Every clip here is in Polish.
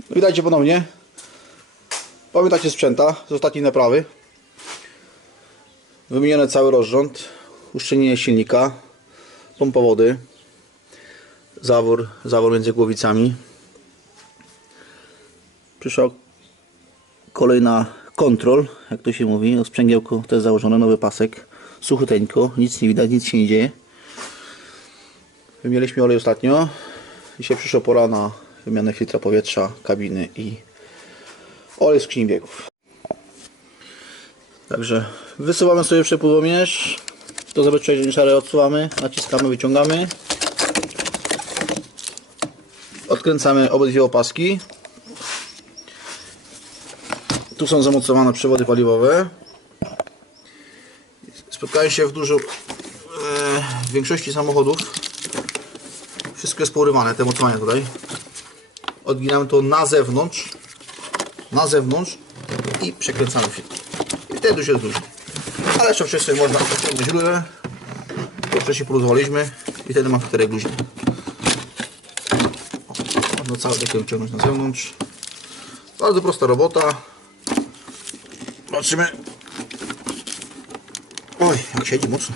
Witajcie ponownie. Pamiętacie sprzęta z ostatniej naprawy. Wymieniony cały rozrząd, uszczelnienie silnika, pompa wody, zawór, zawór między głowicami. Przyszła kolejna kontrol, jak to się mówi, sprzęgiełko też założone, nowy pasek, suchuteńko, nic nie widać, nic się nie dzieje. Wymieliśmy olej ostatnio. Dzisiaj przyszła pora na wymianę filtra powietrza, kabiny i olej skrzyni biegów. Także wysuwamy sobie przepływomierz. Do zabezpieczenia szare odsuwamy, naciskamy, wyciągamy. Odkręcamy obydwie opaski. Tu są zamocowane przewody paliwowe. Spotkałem się w dużo, e, w większości samochodów wszystko jest porywane, te mocowania tutaj. Odginamy to na zewnątrz, na zewnątrz i przekręcamy filtr. I wtedy już jest duży. Ale jeszcze wcześniej można odciągnąć rurę. To wcześniej poluzowaliśmy i wtedy ma filtrek luźny. Można całe takie wyciągnąć na zewnątrz. Bardzo prosta robota. Zobaczymy. Oj, jak siedzi mocno.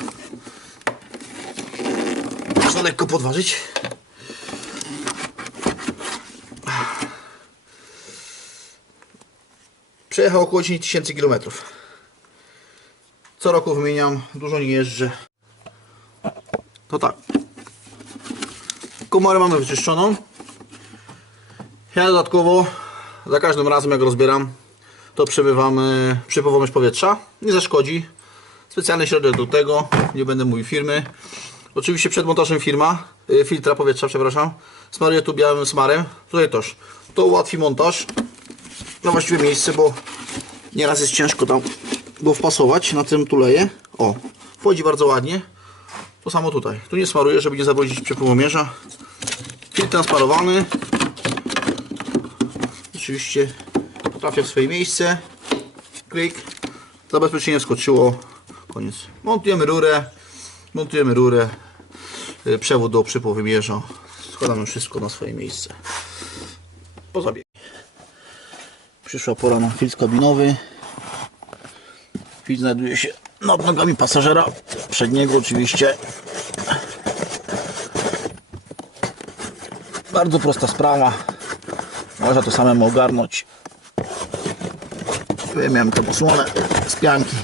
Można lekko podważyć. Przejechał około 10 tysięcy kilometrów. Co roku wymieniam, dużo nie jeżdżę. To tak. Komorę mamy wyczyszczoną. Ja dodatkowo za każdym razem jak rozbieram, to przebywamy przepływomierz powietrza. Nie zaszkodzi. Specjalny środek do tego, nie będę mówił firmy. Oczywiście przed montażem firma, y, filtra powietrza, przepraszam, smaruję tu białym smarem. Tutaj też. To ułatwi montaż na właściwe miejsce, bo nieraz jest ciężko tam go wpasować na tym tuleje. O, wchodzi bardzo ładnie. To samo tutaj. Tu nie smaruję, żeby nie zabrudzić przepływomierza. Filtr transparowany. Oczywiście trafia w swoje miejsce. Klik. Zabezpieczenie wskoczyło. Koniec. Montujemy rurę. Montujemy rurę. y, Przewód do przepływomierza. Składamy wszystko na swoje miejsce. Po zabiegu. Przyszła pora na filtr kabinowy. Filtr znajduje się nad nogami pasażera. Przedniego oczywiście. Bardzo prosta sprawa. Można to samemu ogarnąć. Ja miałem tą osłonę z pianki.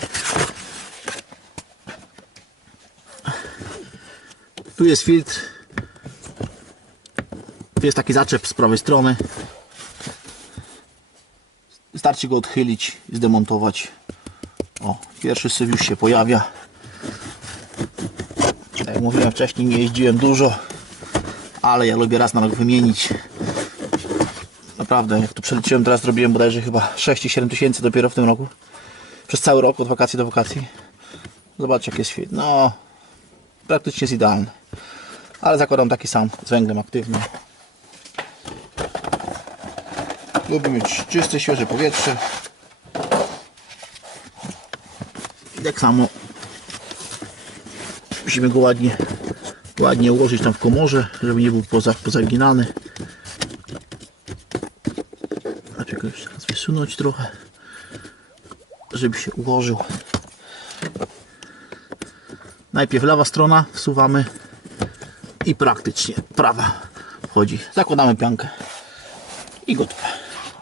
Tu jest filtr. Tu jest taki zaczep z prawej strony. Wystarczy go odchylić i zdemontować. O, pierwszy syf już się pojawia. Tak jak mówiłem wcześniej, nie jeździłem dużo, ale ja lubię raz na rok wymienić. Naprawdę, jak tu przeleciłem, teraz zrobiłem bodajże chyba 6-7 tysięcy dopiero w tym roku. Przez cały rok, od wakacji do wakacji. Zobaczcie, jak jest świt. No, praktycznie jest idealny. Ale zakładam taki sam, z węglem aktywnym. Lubię mieć czyste, świeże powietrze. I tak samo musimy go ładnie, ładnie ułożyć tam w komorze, żeby nie był poza, pozaginany. Dlaczego jeszcze raz wysunąć trochę, żeby się ułożył. Najpierw lewa strona wsuwamy i praktycznie prawa wchodzi. Zakładamy piankę i gotowe.